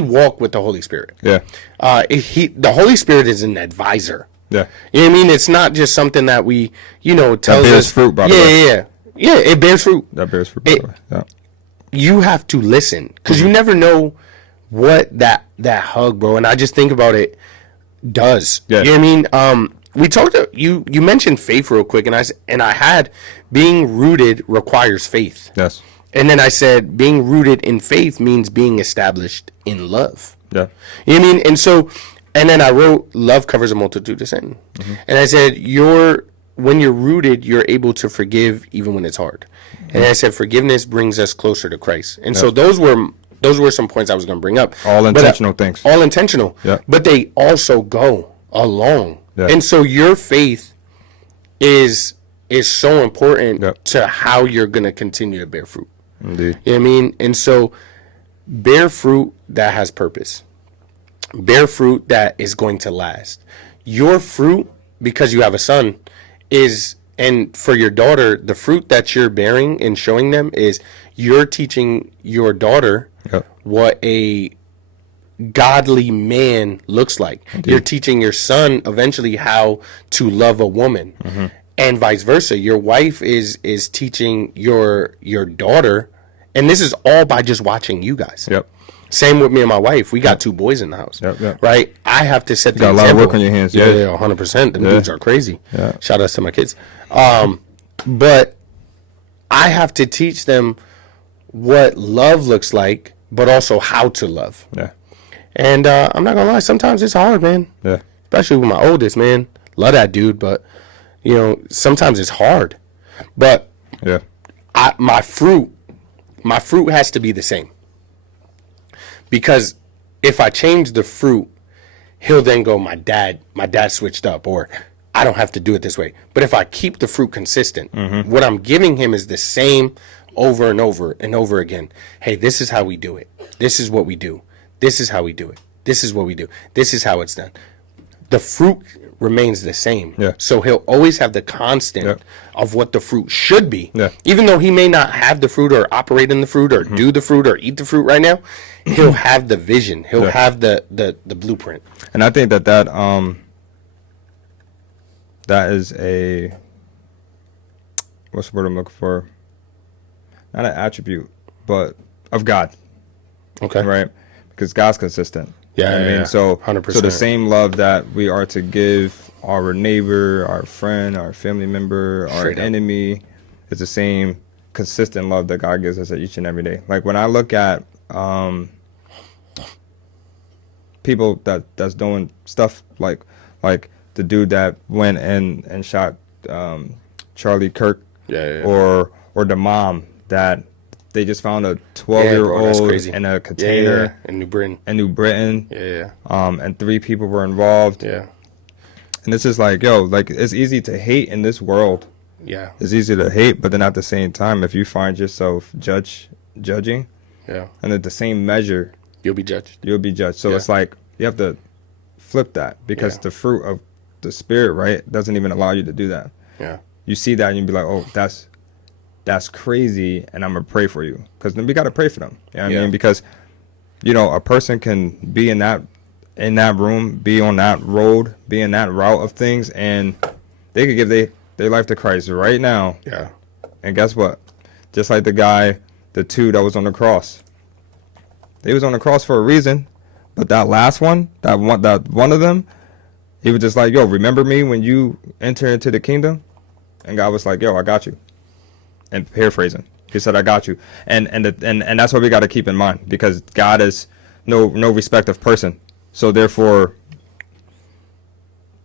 walk with the Holy Spirit. Yeah. The Holy Spirit is an advisor. Yeah. You know what I mean? It's not just something that we, tells that bears us. Fruit, by the way. Yeah, it bears fruit. That bears fruit, by the way. Yeah. You have to listen because you never know what that hug, bro. And I just think about it does. Yeah. You know what I mean? We talked. You mentioned faith real quick, and I had being rooted requires faith. Yes. And then I said being rooted in faith means being established in love. Yeah. You know what I mean? And so, and then I wrote, love covers a multitude of sin. And I said, when you're rooted, you're able to forgive even when it's hard. And I said, forgiveness brings us closer to Christ. And so those were some points I was going to bring up. All intentional things. All intentional. Yeah. But they also go along. Yeah. And so your faith is so important to how you're going to continue to bear fruit. Indeed. You know what I mean? And so bear fruit that has purpose. Bear fruit that is going to last. Your fruit, because you have a son, and for your daughter, the fruit that you're bearing and showing them is you're teaching your daughter what a godly man looks like. Indeed. You're teaching your son eventually how to love a woman. And vice versa. Your wife is teaching your daughter, and this is all by just watching you guys. Yep. Same with me and my wife. We got 2 boys in the house. Yep. Right? I have to set the got example. a lot of work on your hands. Yeah, 100%. Them dudes are crazy. Yeah. Shout outs to my kids. But I have to teach them what love looks like, but also how to love. Yeah. And I'm not gonna lie, sometimes it's hard, man. Yeah. Especially with my oldest, man. Love that dude, but sometimes it's hard. But yeah, my fruit has to be the same. Because if I change the fruit, he'll then go, my dad switched up, or I don't have to do it this way. But if I keep the fruit consistent, what I'm giving him is the same over and over and over again. Hey, this is how we do it. This is what we do. This is how we do it. This is what we do. This is how it's done. The fruit remains the same. Yeah. So he'll always have the constant of what the fruit should be. Yeah. Even though he may not have the fruit or operate in the fruit or do the fruit or eat the fruit right now, he'll have the vision. He'll have the blueprint. And I think that is a, what's the word I'm looking for? Not an attribute, but of God. Okay. Right? Because God's consistent. Yeah, I mean, so 100%. So the same love that we are to give our neighbor, our friend, our family member, our enemy, is the same consistent love that God gives us each and every day. Like when I look at people that's doing stuff like the dude that went and shot Charlie Kirk, or the mom that they just found a 12-year-old in a container in New Britain. And 3 people were involved. Yeah. And this is like, it's easy to hate in this world. Yeah. It's easy to hate, but then at the same time, if you find yourself judging, and at the same measure, you'll be judged. So it's like you have to flip that, because the fruit of the Spirit, right, doesn't even allow you to do that. Yeah. You see that and you'd be like, oh, that's that's crazy, and I'm gonna pray for you, because then we gotta pray for them. You know what I mean? Because a person can be in that room, be on that road, be in that route of things, and they could give their life to Christ right now. Yeah. And guess what? Just like the two that was on the cross. They was on the cross for a reason, but that last one, that one of them, he was just like, yo, remember me when you enter into the kingdom? And God was like, yo, I got you. And paraphrasing, he said, I got you. And that's what we got to keep in mind, because God is no respect of person. So therefore,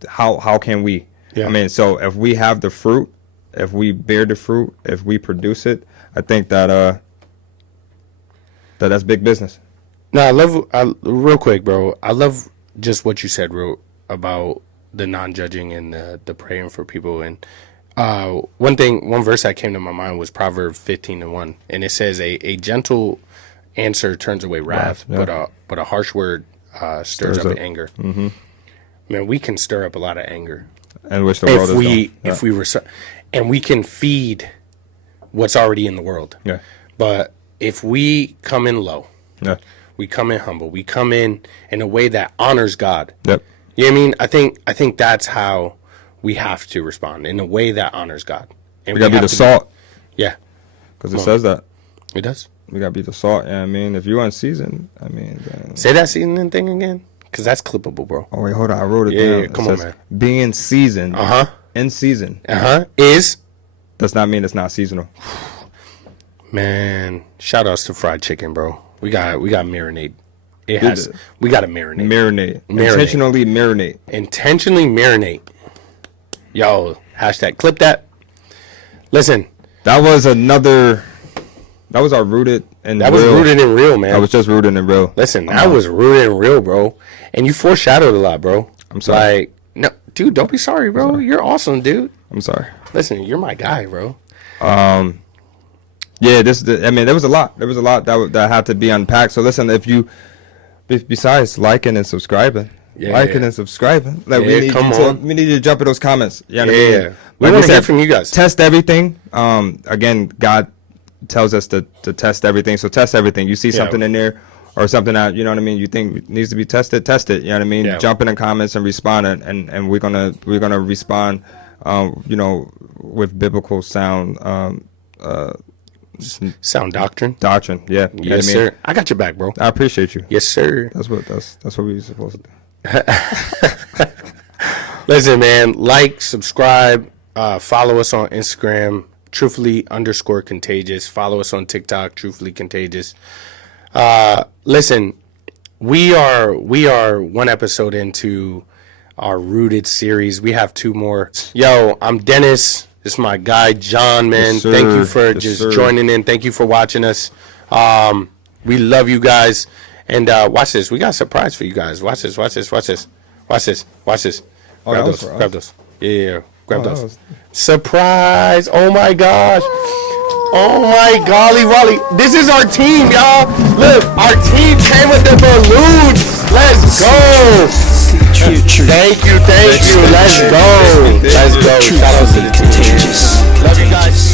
how can we? Yeah. I mean, so if we have the fruit, if we bear the fruit, if we produce it, I think that that's big business. No, real quick, bro. I love just what you said, about the non-judging and the praying for people. And one verse that came to my mind was Proverbs 15:1, and it says, "A gentle answer turns away wrath, but a harsh word stirs up anger." Mm-hmm. Man, we can stir up a lot of anger, and which the world if we were, and we can feed what's already in the world. Yeah. But if we come in low, we come in humble, we come in a way that honors God. Yep. You know what I mean? I think that's how we have to respond, in a way that honors God. And we gotta be the salt. Yeah. Because it says that. It does. We gotta be the salt. Yeah, I mean, if you're unseasoned, I mean. Say that seasoning thing again, because that's clippable, bro. Oh wait, hold on. I wrote it down. Yeah, come on, man. Being seasoned. In season. Is. Does not mean it's not seasonal. Man, shout outs to fried chicken, bro. We got marinate. We got to marinate. Marinate. Intentionally marinate. Intentionally marinate. Yo, hashtag clip that. Listen. That was our rooted and that real. Was rooted in real, man. I was just rooted in real. Listen, that was rooted in real, bro. And you foreshadowed a lot, bro. I'm sorry. Like, no, dude, don't be sorry, bro. Sorry. You're awesome, dude. I'm sorry. Listen, you're my guy, bro. Yeah, there was a lot. There was a lot that had to be unpacked. So listen, if you, besides liking and subscribing, and subscribing, like we need you to jump in those comments. You know what I mean? Yeah. We want to hear from you guys. Test everything. Again, God tells us to test everything. So test everything. You see something in there or something that, you know what I mean, you think needs to be tested, test it. You know what I mean? Yeah. Jump in the comments and respond, and we're gonna respond. With biblical sound. Sound doctrine. Yeah. Yes, sir. I got your back, bro. I appreciate you. Yes, sir. That's what we're supposed to do. Listen, man. Like, subscribe, follow us on Instagram, Truthfully_Contagious. Follow us on TikTok, Truthfully Contagious. Listen, we are one episode into our Rooted series. We have 2 more. Yo, I'm Dennis. This is my guy, John, man. Yes, thank you for joining in. Thank you for watching us. We love you guys. And watch this. We got a surprise for you guys. Watch this. Grab those. Yeah. Grab those. Surprise. Oh, my gosh. Oh, my golly Wally. This is our team, y'all. Look, our team came with the balloons. Let's go. Thank you. Let's go. Shout out to the team. Love you guys.